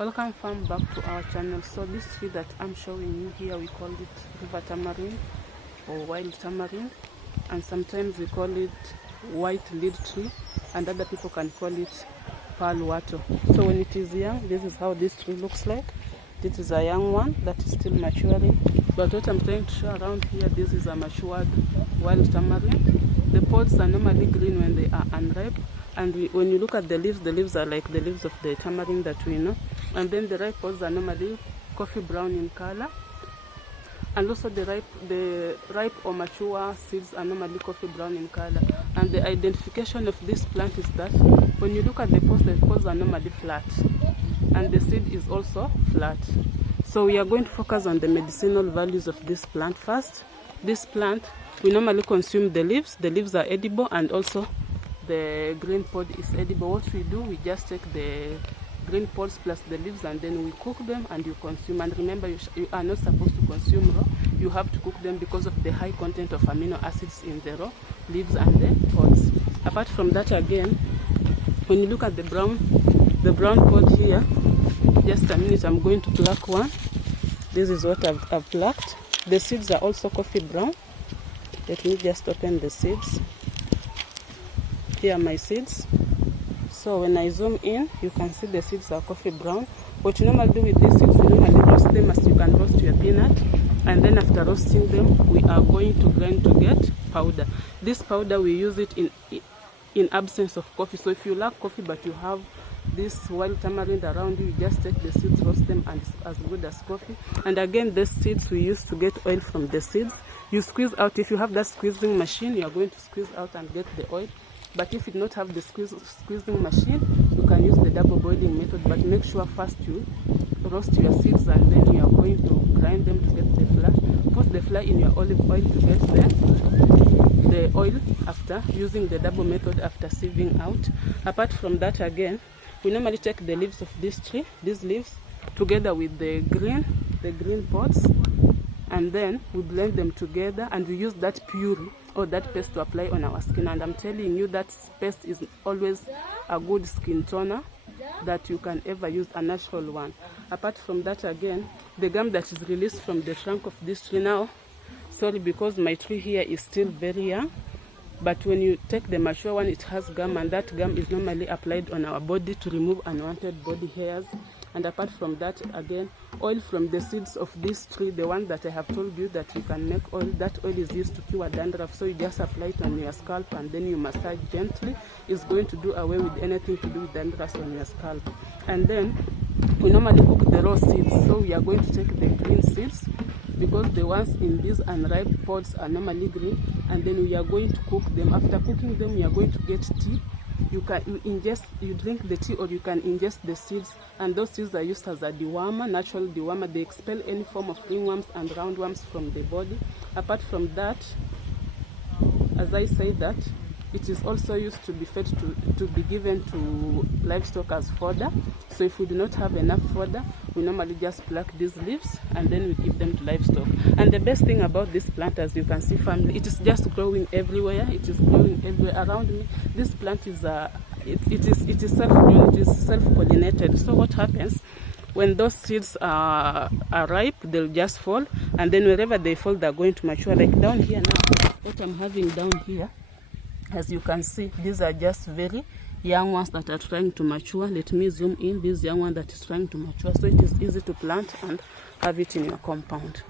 Welcome farm back to our channel. So this tree that I'm showing you here, we call it river tamarind or wild tamarind, and sometimes we call it white lead tree, and other people can call it Perl wattle. So when it is young, this is how this tree looks like. This is a young one that is still maturing, but what I'm trying to show around here, this is a matured wild tamarind. The pods are normally green when they are unripe, and when you look at the leaves are like the leaves of the tamarind that we know. And then the ripe pods are normally coffee brown in color, and also the ripe or mature seeds are normally coffee brown in color. And the identification of this plant is that when you look at the pods are normally flat, and the seed is also flat. So we are going to focus on the medicinal values of this plant first. This plant, we normally consume the leaves. The leaves are edible, and also the green pod is edible. What we do, we just take the green pods plus the leaves, and then we cook them and you consume. And remember, you are not supposed to consume raw. You have to cook them because of the high content of amino acids in the raw leaves and the pods. Apart from that, again, when you look at the brown pod here, just a minute, I'm going to pluck one. This is what I've plucked. The seeds are also coffee brown. Let me just open the seeds. Here are my seeds. So when I zoom in, you can see the seeds are coffee brown. What you normally do with these seeds, you normally roast them as you can roast your peanut. And then after roasting them, we are going to grind to get powder. This powder, we use it in absence of coffee. So if you love coffee but you have this wild tamarind around you, you just take the seeds, roast them, and it's as good as coffee. And again, these seeds we use to get oil from the seeds. You squeeze out. If you have that squeezing machine, you are going to squeeze out and get the oil. But if you do not have the squeezing machine, you can use the double boiling method. But make sure first you roast your seeds, and then you are going to grind them to get the flour. Put the flour in your olive oil to get the oil after using the double method after sieving out. Apart from that, again, we normally take the leaves of this tree, these leaves, together with the green pods, and then we blend them together, and we use that puree or that paste to apply on our skin. And I'm telling you, that paste is always a good skin toner that you can ever use, a natural one. Apart from that, again, the gum that is released from the trunk of this tree now, sorry, because my tree here is still very young, but when you take the mature one, it has gum, and that gum is normally applied on our body to remove unwanted body hairs. And apart from that, again, oil from the seeds of this tree, the one that I have told you that you can make oil, that oil is used to cure dandruff. So you just apply it on your scalp, and then you massage gently. It's going to do away with anything to do with dandruff on your scalp. And then we normally cook the raw seeds. So we are going to take the green seeds, because the ones in these unripe pods are normally green, and then we are going to cook them. After cooking them, we are going to get tea. You drink the tea, or you can ingest the seeds, and those seeds are used as a dewormer, natural dewormer. They expel any form of ringworms and roundworms from the body. Apart from that, as I say that, it is also used to be fed to be given to livestock as fodder. So if we do not have enough fodder, we normally just pluck these leaves and then we give them to livestock. And the best thing about this plant, as you can see, family, it is just growing everywhere. It is growing everywhere around me. This plant is it is self-grown. It is self-pollinated. So what happens when those seeds are ripe? They'll just fall, and then wherever they fall, they're going to mature. Like down here now, what I'm having down here, as you can see, these are just very young ones that are trying to mature. Let me zoom in. This young one that is trying to mature. So it is easy to plant and have it in your compound.